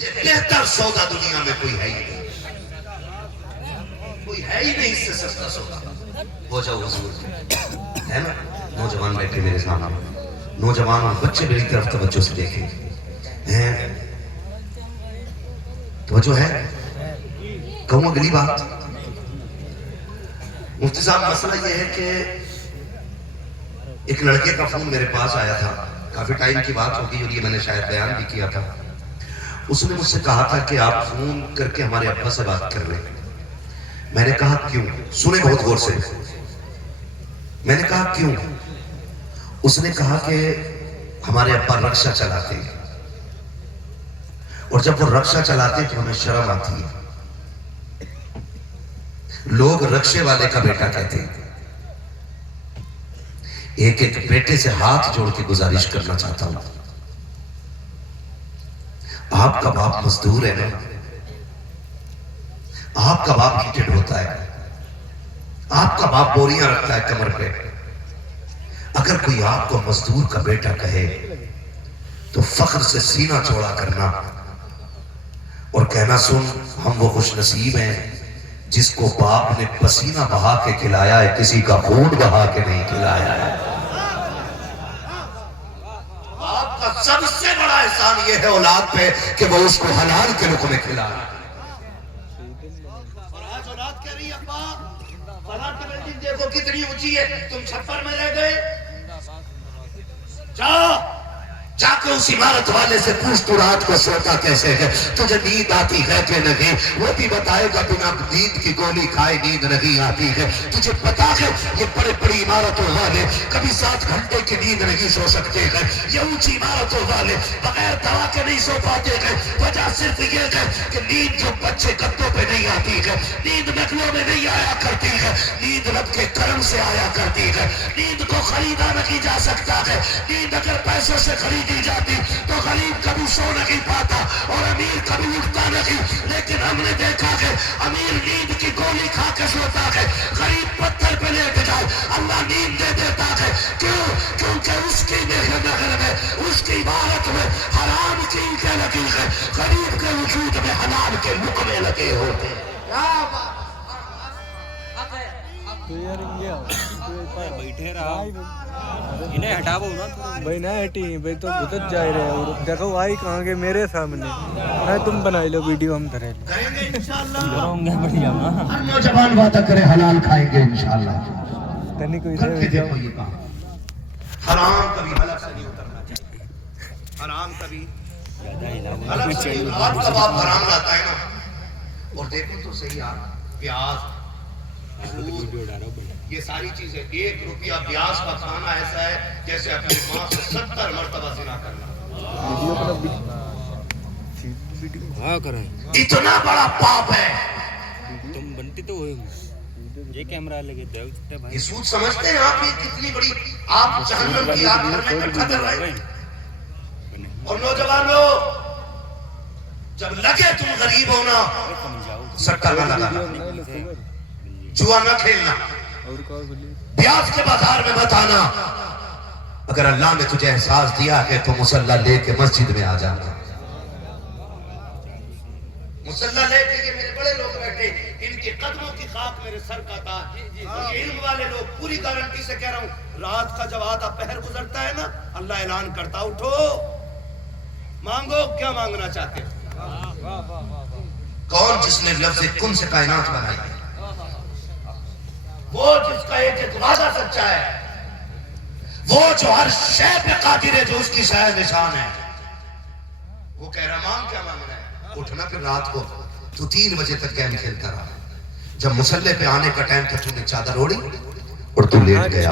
بہتر سودا دنیا میں کوئی ہے ہی نہیں، کوئی ہے ہی نہیں اس سے سستا سودا۔ ہو جاؤ حضور ہے نا۔ نوجوان بیٹھے میرے سامنے، نوجوان اور بچے میری طرف توجہ سے دیکھیں ہیں، توجہ ہے؟ کہوں اگلی بات؟ مفتی صاحب مسئلہ یہ ہے کہ ایک لڑکے کا فون میرے پاس آیا تھا، کافی ٹائم کی بات ہوگی اور یہ میں نے شاید بیان بھی کیا تھا۔ اس نے مجھ سے کہا تھا کہ آپ فون کر کے ہمارے ابا سے بات کر لیں۔ میں نے کہا کیوں؟ سنیں بہت غور سے۔ میں نے کہا کیوں؟ اس نے کہا کہ ہمارے ابا رکشہ چلاتے ہیں اور جب وہ رکشہ چلاتے ہیں تو ہمیں شرم آتی ہے، لوگ رکشے والے کا بیٹا کہتے ہیں۔ ایک ایک بیٹے سے ہاتھ جوڑ کے گزارش کرنا چاہتا ہوں، آپ کا باپ مزدور ہے نا، آپ کا باپ ہیٹڈ ہوتا ہے، آپ کا باپ بوریاں رکھتا ہے کمر پہ۔ اگر کوئی آپ کو مزدور کا بیٹا کہے تو فخر سے سینہ چوڑا کرنا اور کہنا سن ہم وہ خوش نصیب ہیں جس کو باپ نے پسینہ بہا کے کھلایا ہے، کسی کا خون بہا کے نہیں کھلایا ہے۔ باپ کا سب سے بڑا احسان یہ ہے اولاد پہ کہ وہ اس کو حلال کے لقمے کھلائے۔ اور آج اولاد کہہ رہی ہے ابا فلاں کی بلڈنگ دیکھو کتنی اونچی ہے، تم چھپر میں رہ گئے۔ جا کے اس عمارت والے سے پوچھ تو رات کو سوتا کیسے ہے، تجھے نیند آتی ہے کہ نہیں؟ وہ بھی بتائے گا بنا نیند کی گولی کھائے نیند نہیں آتی ہے۔ تجھے پتا ہے یہ بڑے بڑی عمارتوں والے کبھی 7 گھنٹے کی نیند نہیں سو سکتے ہیں، یہ اونچی عمارتوں والے بغیر دوا کے نہیں سو پاتے ہیں۔ وجہ صرف یہ ہے کہ نیند جو بچے گدوں پہ نہیں آتی ہے، نیند نقلوں میں نہیں آیا کرتی ہے، نیند رب کے کرم سے آیا کرتی ہے۔ نیند کو خریدا نہیں جا سکتا ہے، نیند اگر پیسوں سے خریدی جاتی تو غریب کبھی سو نہیں پاتا اور امیر کبھی اٹھتا نہیں۔ لیکن ہم نے دیکھا کہ امیر نیند کی گولی کھا کے سوتا ہے، غریب پتھر پہ لیٹ جائے اللہ نیند دے دیتا ہے۔ کیوں؟ کیونکہ اس کی نہر میں، اس کی عبادت میں حرام کی اینٹیں لگی ہے، غریب کے وجود میں حلال کے لقمے لگے ہوتے ہیں۔ بیٹھے رہا انہیں ہٹاو نا بھائی نہ ہٹی بھائی تو گزر جائے رہے اور دیکھو آئی کہاں گے میرے سامنے میں تم بنائی لو ویڈیو ہم دھرے لیں کریں گے انشاءاللہ، گے بڑھیا نا ہر نوجوان وعدہ کرے حلال کھائیں گے انشاءاللہ۔ تنی کوئی کر کے سے دیکھو یہ کام، حرام کبھی حلق سے نہیں اترنا چاہیے، حرام کبھی حلق سے نہیں۔ آپ کا باپ حرام لاتا ہے نا، اور دیکھو تو صحیح آپ پیاز یہ ساری چیزیں، 1 روپیہ پیاز کا کھانا ایسا ہے جیسے اپنی ماں سے 70 مرتبہ زنا کرنا۔ ہاں کریں اتنا بڑا پاپ ہے۔ تم بنتی تو ہوئے یہ کیمرہ لگے دیو چھٹے یہ بھائی سوچ سمجھتے ہیں آپ یہ کتنی بڑی آپ جہنم کی آگ کرنے پر قدر رہے۔ اور نوجوانوں جب لگے تم غریب ہونا سٹا نہ لگانا، جوا نہ کھیلنا، پیاز کے بازار میں مت آنا۔ اگر اللہ نے تجھے احساس دیا ہے تو مصلی لے کے مسجد میں آ جانا۔ مصلی لے کے یہ میرے بڑے لوگ بیٹھے، ان کے قدموں کی خاک میرے سر کا تاج۔ اور یہ علم والے لوگ پوری گارنٹی سے کہہ رہا ہوں، رات کا جب آدھا پہر گزرتا ہے نا اللہ اعلان کرتا اٹھو مانگو کیا مانگنا چاہتے ہو۔ کون جس نے لفظ کن سے کائنات بنائی ہے، وہ جس کا ایک ایک وعدہ سچا ہے، وہ جو ہر شے پہ قادر ہے، جو اس کی شاید نشان ہے، وہ کہہ رہا مانگ کیا مانگنا ہے۔ اٹھنا پھر رات کو تو 3 بجے تک گیم کھیلتا رہا، جب مصلی پہ آنے کا ٹائم تھا تو نے چادر اوڑھی اور تو لیٹ گیا۔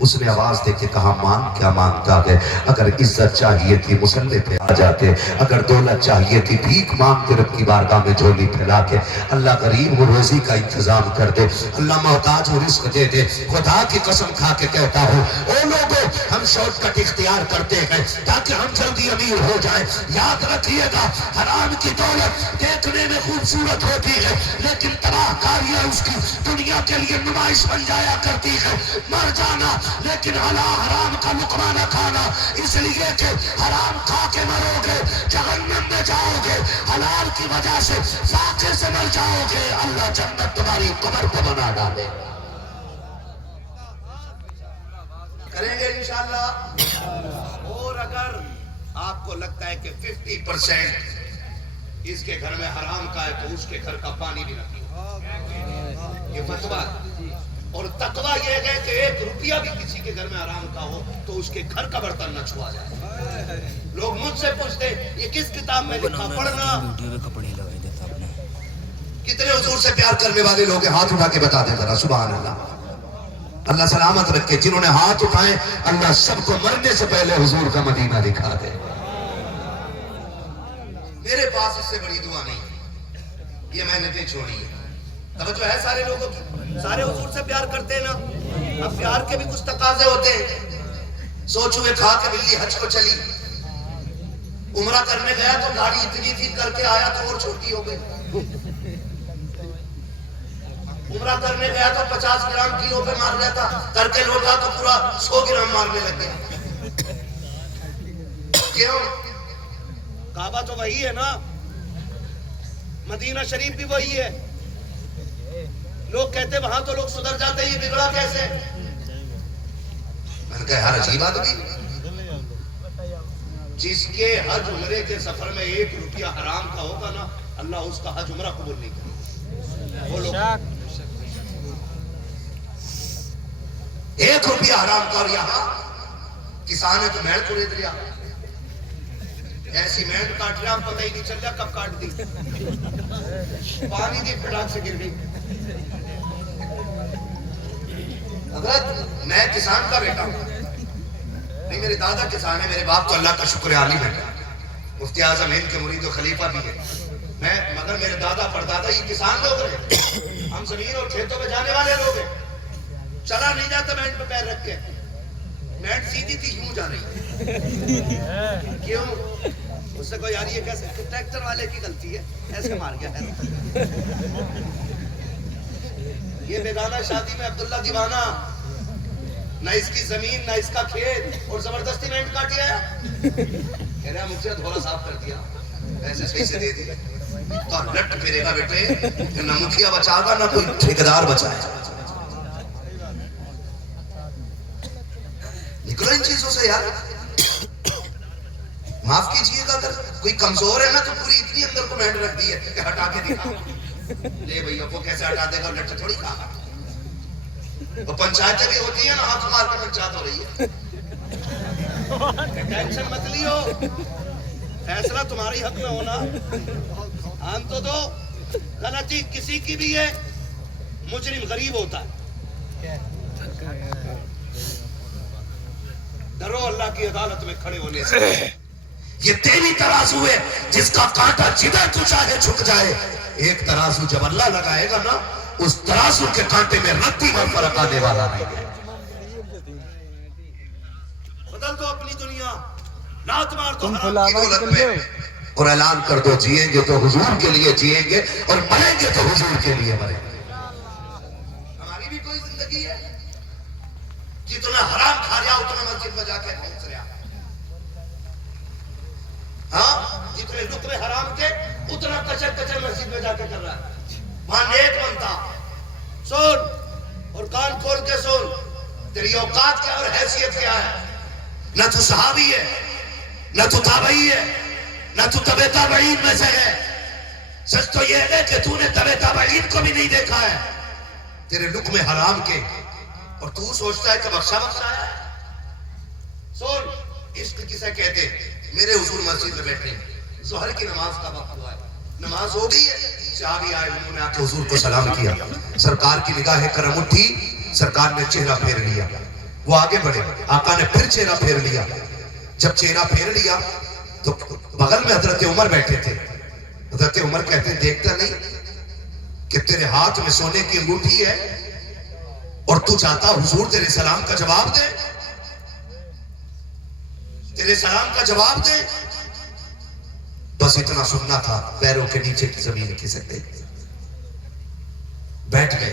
اس نے آواز دے کے کہا مانگ کیا مانگتا ہے۔ اگر عزت چاہیے تھی مصلی پہ آ جاتے، اگر دولت چاہیے تھی بھیک مانگتے رب کی بارگاہ میں جھولی پھیلا کے۔ اللہ غریب و روزی کا انتظام کر دے، اللہ محتاج و رزق دے دے۔ خدا کی قسم کھا کے کہتا ہوں او لوگوں ہم شارٹ کٹ اختیار کرتے ہیں تاکہ ہم جلدی امیر ہو جائیں۔ یاد رکھیے گا حرام کی دولت دیکھنے میں خوبصورت ہوتی ہے لیکن تباہ کاریاں اس کی دنیا کے لیے نمائش بن جایا کرتی ہے۔ ہے مر جانا، لیکن حرام کا لقمہ نہ کھانا، اس لیے کہ حرام کھا کے مرو گے، جہنم میں جاؤ گے، حلال کی وجہ سے فاقے سے مر جاؤ گے، اللہ جنت تمہاری قبر پہ بنا ڈالے۔ کریں گے انشاءاللہ۔ اور اگر آپ کو لگتا ہے کہ 50% اس کے گھر میں حرام کا ہے تو اس کے گھر کا پانی بھی نہ پیو، یہ فتویٰ ہے۔ اور تقویٰ یہ ہے کہ 1 روپیہ بھی کسی کے گھر میں حرام کا ہو تو اس کے گھر کا برتن نہ چھوا جائے۔ لوگ مجھ سے پوچھتے یہ کس کتاب میں لکھا، پڑھنا۔ کتنے حضور سے پیار کرنے والے لوگ ہیں، ہاتھ اٹھا کے بتا دیں ذرا، سبحان اللہ۔ اللہ سلامت رکھے، جنہوں نے ہاتھ اٹھائے اللہ سب کو مرنے سے پہلے حضور کا مدینہ دکھا دے۔ میرے پاس اس سے بڑی دعا نہیں، یہ محنتیں چھوڑی ہے۔ توجہ ہے سارے لوگوں کی، سارے حضور سے پیار کرتے ہیں نا؟ اب پیار کے بھی کچھ تقاضے ہوتے ہیں۔ سوچ ہوئے کھا کے بلی حج کو چلی، عمرہ کرنے گیا تو گاڑی اتنی تھی، کر کے آیا تو اور چھوٹی ہو گئی۔ عمرہ کرنے گیا تو 50 گرام کلو پہ مار گیا تھا، کر کے لوٹا تو پورا 100 گرام مارنے لگ گیا۔ کیوں؟ کعبہ تو وہی ہے نا، مدینہ شریف بھی وہی ہے۔ لوگ کہتے وہاں تو لوگ سدھر جاتے، یہ بگڑا کیسے؟ میں نے کہا ہر عجیب آدمی، جس کے حج عمرے کے سفر میں 1 روپیہ حرام کا ہوگا نا، اللہ اس کا حج عمرہ قبول نہیں کرے۔ وہ لوگ 1 روپیہ حرام کا، اور یہاں کسان ہے تو میڑ کو ریت لیا، ایسی میڑ کاٹ رہا، پتہ ہی نہیں چل رہا کب کاٹ دی، پانی دی پھٹاک سے گر گئی۔ حضرت میں کسان کا بیٹا ہوں، نہیں میرے دادا کسان ہے، میرے باپ تو اللہ کا شکر عالی بیٹا، مفتی اعظم ہند کے مرید و خلیفہ بھی ہے میں، مگر میرے دادا پردادا یہ کسان لوگ ہیں، ہم زمین اور کھیتوں میں جانے والے لوگ ہیں۔ چلا نہیں جاتا میٹ پہ پیر رکھ کے، میٹ سیدھی تھی یوں جا رہی، کیوں؟ اس سے کوئی یار یہ کیسے، ٹریکٹر والے کی غلطی ہے، ایسے مار گیا ہے۔ یہ بیگانہ شادی میں عبداللہ دیوانہ، نہ اس کی زمین نہ اس کا کھیت، اور زبردستی میٹ کاٹی آیا، کہہ رہا مجھ سے دھولا صاف کر دیا، ایسے صحیح سے دے دیا تو لٹ پھرے گا بیٹے، کہ نہ مکھیا بچا گا نہ کوئی ٹھیکیدار بچائے۔ نکلو ان چیزوں سے یار، معاف کیجئے گا اگر کوئی کمزور ہے نا تو پوری اتنی اندر کو مینڈ رکھ دی ہے کہ ہٹا کے دکھا، لے بھئی وہ کیسے ہٹا دے گا، لٹ تھوڑی کھا گا۔ وہ پنچایتیں بھی ہوتی ہیں نا، ہاتھ مار کے پنچایت ہو رہی ہے، ٹینشن مت لیو، فیصلہ تمہاری حق میں ہونا، آن تو دو، غلطی کسی کی بھی ہے، مجرم غریب ہوتا ہے۔ ڈرو اللہ کی عدالت میں کھڑے ہونے سے۔ یہ تیری ترازو ہے جس کا کانٹا جدھر تو چاہے جھک جائے، ایک ترازو جب اللہ لگائے گا نا، اس ترازو کے کانٹے میں رتی بھر فرق آنے والا نہیں ہے۔ بدل دو اپنی دنیا، لات مار دو حرام کی دولت میں، اور اعلان کر دو جیئیں گے تو حضور کے لیے جیئیں گے، اور مریں گے تو حضور کے لیے مریں گے۔ ہماری بھی کوئی زندگی ہے، جتنا حرام کھا رہا اتنا مسجد میں جا کے پہنچ رہا، ہاں جتنے لقمے حرام کے اتنا کچر کچر مسجد میں جا کے کر رہا ہے، وہاں نیک بنتا۔ سن اور کان کھول کے سن، تیری اوقات کیا اور حیثیت کیا ہے، نہ تو صحابی ہے، نہ تو تابعی ہے، نہ تو تبع تابعین میں سے ہے۔ سچ تو یہ ہے کہ تو نے تبع تابعین کو بھی نہیں دیکھا ہے، تیرے لقمے حرام کے، اور تو سوچتا ہے کہ بخشا بخشا ہے۔ سن، عشق کسے کہتے؟ میرے حضور مسجد میں بیٹھے ہیں، ظہر کی نماز کا وقت ہوا ہے، نماز ہو گئی ہے، صحابی آئے، انہوں نے آ کے حضور کو سلام کیا، سرکار کی نگاہ کرم اٹھی، سرکار نے چہرہ پھیر لیا، وہ آگے بڑھے، آقا نے پھر چہرہ پھیر لیا، جب چہرہ پھیر لیا تو بغل میں حضرت عمر بیٹھے تھے، حضرت عمر کہتے ہیں دیکھتا نہیں کہ تیرے ہاتھ میں سونے کی انگوٹھی ہے اور تو چاہتا حضور تیرے سلام کا جواب دے، تیرے سلام کا جواب دے، بس اتنا سننا تھا، پیروں کے نیچے کی زمین کھسک گئی، بیٹھ گئے۔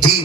3।